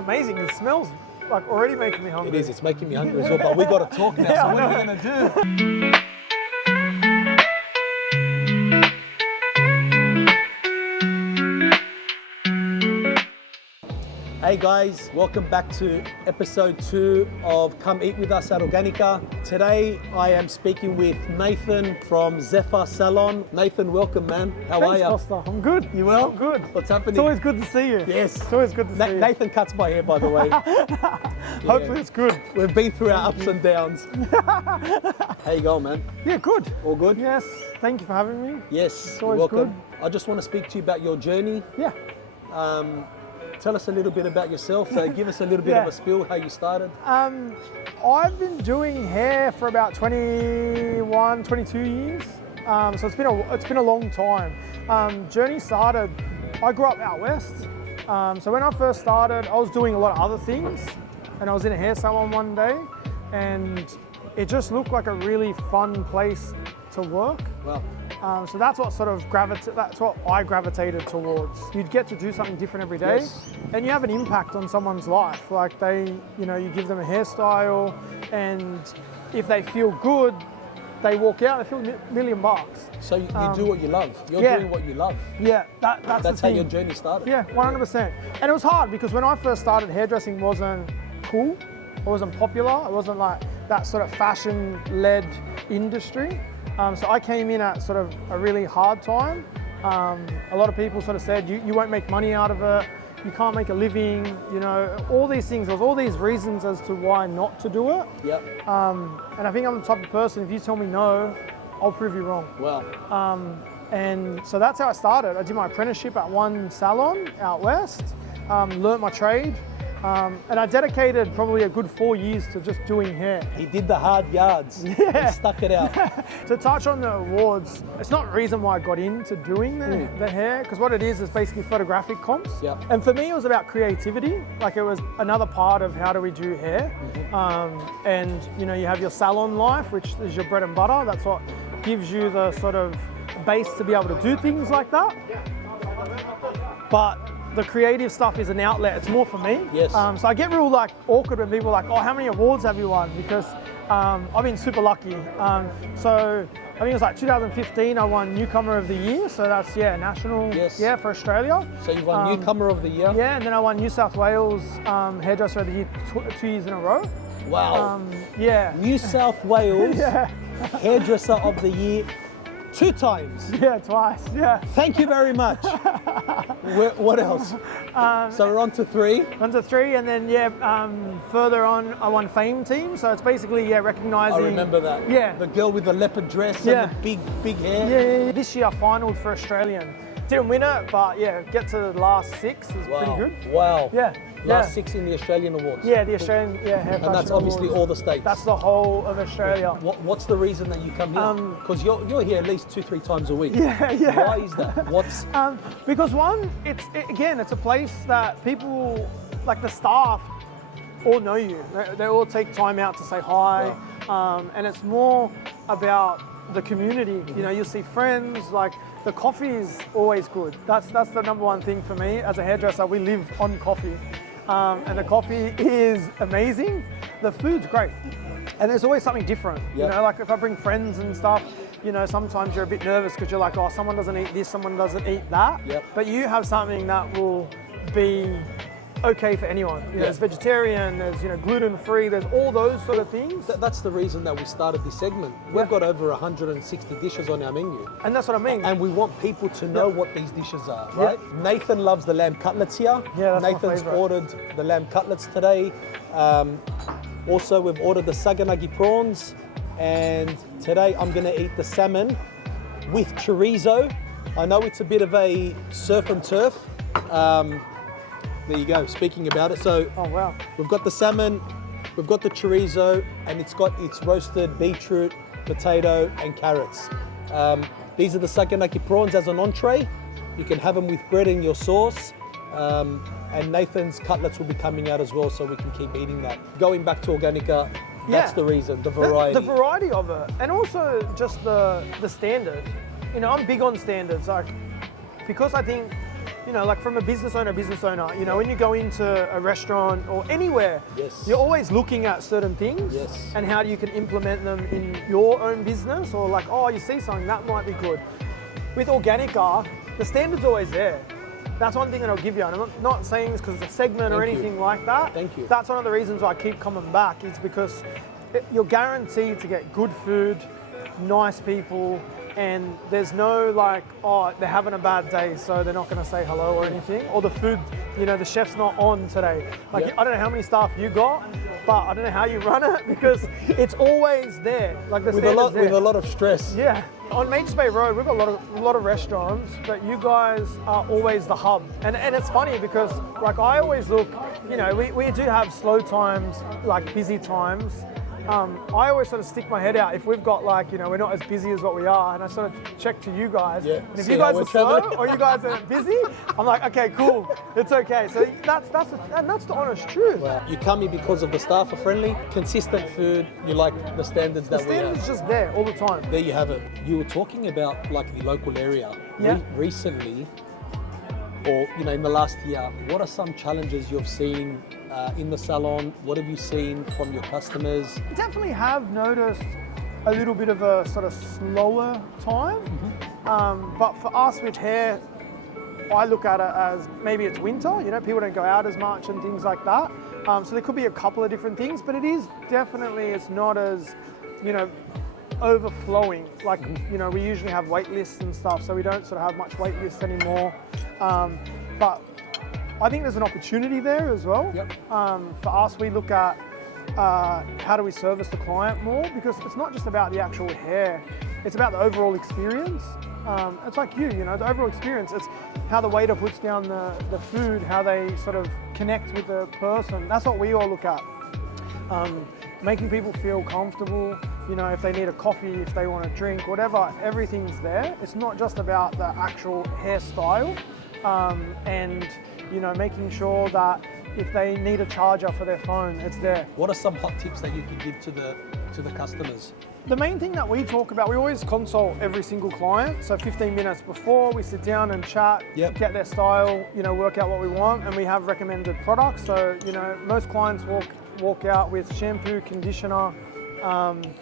amazing. It smells like already making me hungry. It is. It's making me hungry as well. But we got to talk now. So what are we gonna do? Hey guys, welcome back to episode 2 of Come Eat With Us at Organica. Today I am speaking with Nathan from Zephyr Salon. Nathan, welcome man. How are you? Costa. I'm good. You well? I'm good. What's happening? It's always good to see you. Yes. It's always good to see you. Nathan cuts my hair, by the way. Hopefully it's good. We've been through our ups and downs. How you going, man? Yeah, good. All good? Yes. Thank you for having me. Yes. It's always welcome. good. I just want to speak to you about your journey. Yeah. Tell us a little bit about yourself. So give us a little bit of a spiel, how you started. I've been doing hair for about 21, 22 years. So it's been a long time. Journey started, I grew up out west. So when I first started, I was doing a lot of other things. And I was in a hair salon one day and it just looked like a really fun place to work. Wow. So that's what that's what I gravitated towards. You'd get to do something different every day, and you have an impact on someone's life. Like you give them a hairstyle, and if they feel good, they walk out, they feel $1 million. So you do what you love. You're doing what you love. Yeah, that's how your journey started. Yeah, 100%. And it was hard because when I first started, hairdressing wasn't cool, it wasn't popular, it wasn't like that sort of fashion-led industry. So I came in at sort of a really hard time. A lot of people sort of said, you won't make money out of it, you can't make a living, all these things. There was all these reasons as to why not to do it. Yep. And I think I'm the type of person, if you tell me no, I'll prove you wrong. Wow. And so that's how I started. I did my apprenticeship at one salon out west, learnt my trade. And I dedicated probably a good 4 years to just doing hair. He did the hard yards. Yeah. He stuck it out. To touch on the awards, it's not the reason why I got into doing the hair, because what it is basically photographic comps. Yep. And for me, it was about creativity. Like it was another part of how do we do hair. And you have your salon life, which is your bread and butter. That's what gives you the sort of base to be able to do things like that. But the creative stuff is an outlet. It's more for me. Yes. So I get real awkward when people are like, oh, how many awards have you won? Because I've been super lucky. So I think it was like 2015, I won Newcomer of the Year. So that's, national, for Australia. So you won Newcomer of the Year? Yeah, and then I won New South Wales Hairdresser of the Year 2 years in a row. Wow. Yeah. New South Wales Hairdresser of the Year 2 times. Yeah, twice. Yeah. Thank you very much. What else? So we're on to 3. On to 3, and then further on, I won Fame Team. So it's basically recognizing. I remember that. Yeah. The girl with the leopard dress and the big hair. Yeah. This year I finaled for Australian. Didn't win it, but get to the last 6 is pretty good. Wow. Yeah. Last 6 in the Australian Awards. Yeah, the Australian hair fashion And that's obviously awards. all the states. That's the whole of Australia. What's the reason that you come here? Because you're here at least 2-3 times a week. Yeah. Why is that? What's because one, it's a place that people, like the staff, all know you. They all take time out to say hi, and it's more about the community. You'll see friends. Like the coffee is always good. That's the number one thing for me as a hairdresser. We live on coffee. And the coffee is amazing. The food's great. And there's always something different. Like if I bring friends and stuff, sometimes you're a bit nervous because you're like, oh, someone doesn't eat this, someone doesn't eat that. Yep. But you have something that will be okay for anyone. There's vegetarian, there's gluten-free, there's all those sort of things. That's the reason that we started this segment. We've got over 160 dishes on our menu. And that's what I mean. And we want people to know what these dishes are, right? Nathan loves the lamb cutlets here. Yeah, that's Nathan's my favorite. ordered the lamb cutlets today. Also, we've ordered the saganagi prawns. And today I'm gonna eat the salmon with chorizo. I know it's a bit of a surf and turf. There you go, speaking about it. So we've got the salmon, we've got the chorizo, and it's got its roasted beetroot, potato, and carrots. These are the saganaki prawns as an entree. You can have them with bread in your sauce. And Nathan's cutlets will be coming out as well, so we can keep eating that. Going back to Organica, that's the reason, the variety. The variety of it, and also just the standard. I'm big on standards, because I think you know, like from a business owner, you know, when you go into a restaurant or anywhere, Yes. you're always looking at certain things Yes. and how you can implement them in your own business, or like, oh, you see something that might be good. With Organica, the standard's always there. That's one thing that I'll give you. And I'm not saying this because it's a segment or Thank you. anything like that. Thank you. That's one of the reasons why I keep coming back. It's because you're guaranteed to get good food, nice people, and there's no like, oh, they're having a bad day, so they're not going to say hello or anything. Or the food, you know, the chef's not on today. Like, Yep. I don't know how many staff you got, but I don't know how you run it because it's always there. Like the With standard's there. a lot of stress. Yeah. On Majors Bay Road, we've got a lot of restaurants, but you guys are always the hub. And it's funny because, like, I always look, you know, we do have slow times, like busy times. I always sort of stick my head out if we've got, like, you know, we're not as busy as what we are, and I sort of check to you guys. Yeah, And if see you how guys we're are slow traveling. or you guys are busy, I'm like, okay, cool, it's okay. So that's the honest truth. You come here because of the staff are friendly, consistent food, you like the standards The that we standard's have. just there all the time. There you have it. You were talking about like the local area. Yeah. Recently, or you know, in the last year, what are some challenges you've seen in the salon? What have you seen from your customers? Definitely have noticed a little bit of a sort of slower time. But for us with hair, I look at it as maybe it's winter, you know, people don't go out as much and things like that. So there could be a couple of different things, but it is definitely, it's not as, you know, overflowing. Like, you know, we usually have wait lists and stuff, so we don't sort of have much wait lists anymore. But I think there's an opportunity there as well. Yep. For us, we look at how do we service the client more, because it's not just about the actual hair, it's about the overall experience. It's like you know, the overall experience, it's how the waiter puts down the food, how they sort of connect with the person. That's what we all look at. Making people feel comfortable, you know, if they need a coffee, if they want a drink, whatever, everything's there. It's not just about the actual hairstyle, and, you know, making sure that if they need a charger for their phone, it's there. What are some hot tips that you could give to the customers? The main thing that we talk about, we always consult every single client. So 15 minutes before, we sit down and chat, Yep. get their style, you know, work out what we want, and we have recommended products. So, you know, most clients walk out with shampoo, conditioner.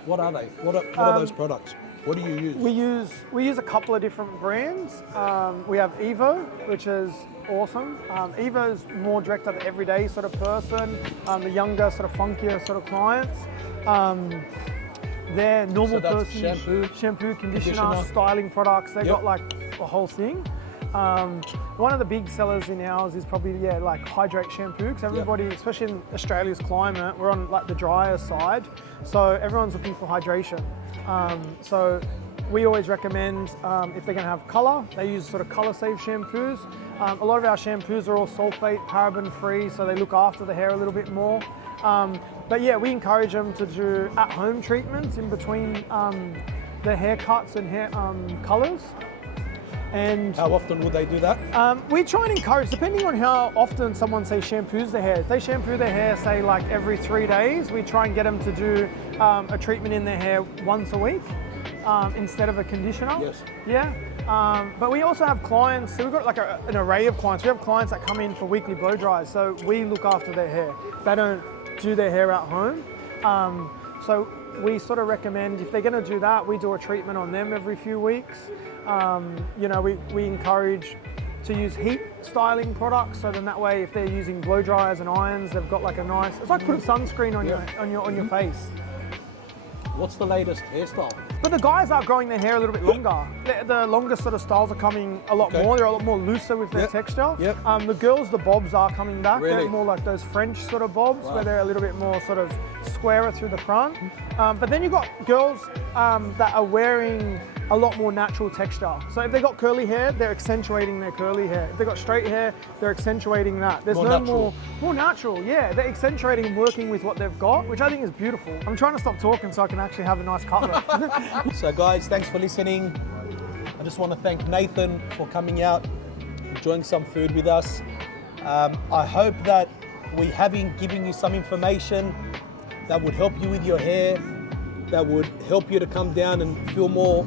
What are they? What are those products? What do you use? We use a couple of different brands. We have Evo, which is awesome. Evo's more directed at the everyday sort of person, the younger, sort of funkier sort of clients. They're normal So that's person shampoo, conditioner, conditioner. styling products. They've Yep. got like a whole thing. One of the big sellers in ours is probably like Hydrate shampoo, because everybody, especially in Australia's climate, we're on like the drier side, so everyone's looking for hydration. So we always recommend, if they're going to have colour, they use sort of colour safe shampoos. A lot of our shampoos are all sulfate, paraben free, so they look after the hair a little bit more. But yeah, we encourage them to do at-home treatments in between the haircuts and hair colours. And How often would they do that? we try and encourage, depending on how often someone, say, shampoos their hair. If they shampoo their hair, say, like every 3 days, we try and get them to do a treatment in their hair once a week instead of a conditioner. Yes. Yeah. But we also have clients, so we've got like an array of clients. We have clients that come in for weekly blow dries, so we look after their hair. They don't do their hair at home. So we sort of recommend, if they're going to do that, we do a treatment on them every few weeks. You know, we encourage to use heat styling products, so then that way, if they're using blow dryers and irons, they've got like a nice, it's like putting sunscreen on your face. What's the latest hairstyle? But the guys are growing their hair a little bit longer. The longer sort of styles are coming a lot more. They're a lot more looser with their texture. Yep. The girls, the bobs are coming back. Really? They're more like those French sort of bobs, where they're a little bit more sort of squarer through the front. But then you've got girls that are wearing a lot more natural texture. So if they've got curly hair, they're accentuating their curly hair. If they've got straight hair, they're accentuating that. There's more natural, yeah. They're accentuating and working with what they've got, which I think is beautiful. I'm trying to stop talking so I can actually have a nice cut. So guys, thanks for listening. I just want to thank Nathan for coming out, enjoying some food with us. I hope that we have been giving you some information that would help you with your hair, that would help you to come down and feel more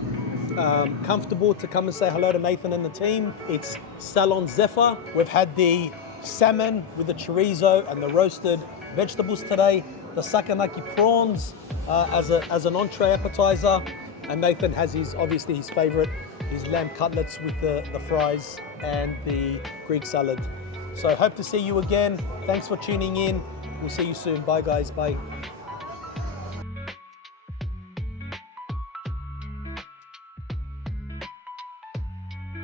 comfortable to come and say hello to Nathan and the team, it's Salon Zephyr. We've had the salmon with the chorizo and the roasted vegetables today, the sakanaki prawns as an entree appetizer, and Nathan has obviously his favorite, his lamb cutlets with the fries and the Greek salad. So hope to see you again. Thanks for tuning in. We'll see you soon. Bye guys, bye.